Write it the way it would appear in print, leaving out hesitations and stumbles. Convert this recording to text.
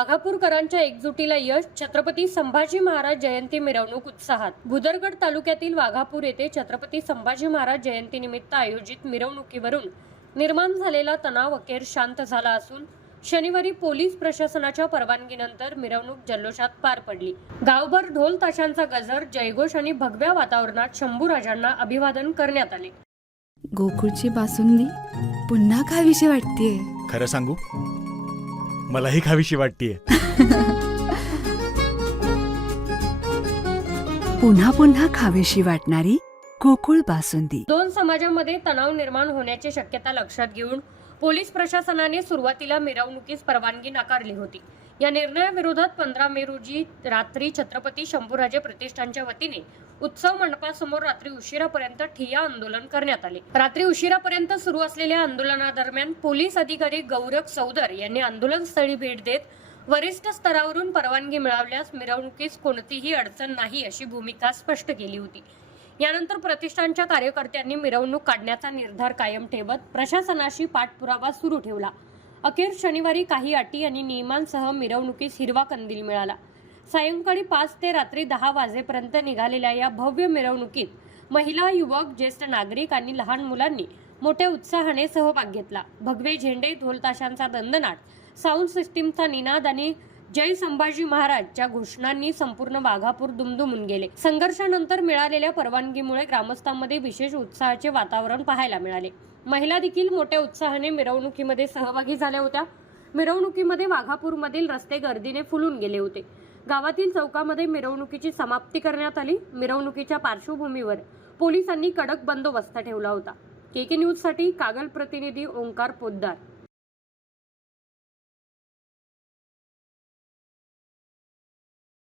वाघापूरकरांच्या एकजुटीला यश, छत्रपती संभाजी महाराज जयंती मिरवणूक उत्साहात। भुदरगड तालुक्यातील वाघापूर येथे छत्रपती संभाजी महाराज जयंतीनिमित्त आयोजित मिरवणुकीवरून निर्माण झालेला तणाव अखेर शांत झाला असून शनिवारी पोलीस प्रशासनाच्या परवानगीनंतर मिरवणूक जल्लोषात पार पडली। गावभर ढोल ताशांचा गजर, जयघोष आणि भगव्या वातावरणात शंभूराजांना अभिवादन करण्यात आले। गोकुळची बासुंदी पुन्हा खावीशी वाटतेय। खरं सांगू, मलाही खावीशी वाटतेय। पुन्हा पुन्हा खावीशी वाटणारी गोकुळ बासुंदी। दोन समाजांमध्ये तणाव निर्माण होण्याची शक्यता लक्षात घेऊन पोलीस प्रशासनाने सुरुवातीला मिरवणुकीस परवानगी नाकारली होती। या निर्णयाविरोधात 15 मे रोजी रात्री छत्रपती शंभूराजे प्रतिष्ठानच्या वतीने उत्सव मंडपासमोर रात्री उशिरापर्यंत ठिय्या आंदोलन करण्यात आले। रात्री उशिरापर्यंत सुरू असलेल्या आंदोलनादरम्यान पोलीस अधिकारी गौरव चौधर यांनी आंदोलनस्थळी भेट देत वरिष्ठ स्तरावरून परवानगी मिळाल्यास मिरवणुकीस कोणतीही अडचण नाही अशी भूमिका स्पष्ट केली होती। यानंतर प्रतिष्ठानच्या कार्यकर्त्यांनी मिरवणूक काढण्याचा निर्धार कायम ठेवत प्रशासनाशी पाठपुरावा सुरू ठेवला। अखेर शनिवारी काही अटी आणि नियमांसह मिरवणुकीस हिरवा कंदील मिळाला। सायंकाळी 5 ते रात्री 10 वाजेपर्यंत निघालेल्या या भव्य मिरवणुकीत महिला, युवक, ज्येष्ठ नागरिक आणि लहान मुलांनी मोठ्या उत्साहाने सहभाग घेतला। भगवे झेंडे, ढोलताशांचा दणदणाट, साऊंड सिस्टीमचा निनाद आणि जय संभाजी महाराजच्या घोषणांनी संपूर्ण वाघापूर दुमदुमून गेले। संघर्षानंतर मिळालेल्या परवानगीमुळे ग्रामस्थांमध्ये विशेष उत्साहाचे वातावरण पाहायला मिळाले। महिला देखील मोठ्या उत्साहाने मिरवणुकीमध्ये सहभागी झाल्या होत्या। मिरवणुकीमध्ये वाघापूरमधील रस्ते गर्दीने फुलून गेले होते। गावातील चौकामध्ये मिरवणुकीची समाप्ती करण्यात आली। मिरवणुकीच्या पार्श्वभूमीवर पोलिसांनी कडक बंदोबस्त ठेवला होता। केके न्यूज साठी कागल प्रतिनिधी ओंकार पोद्दार।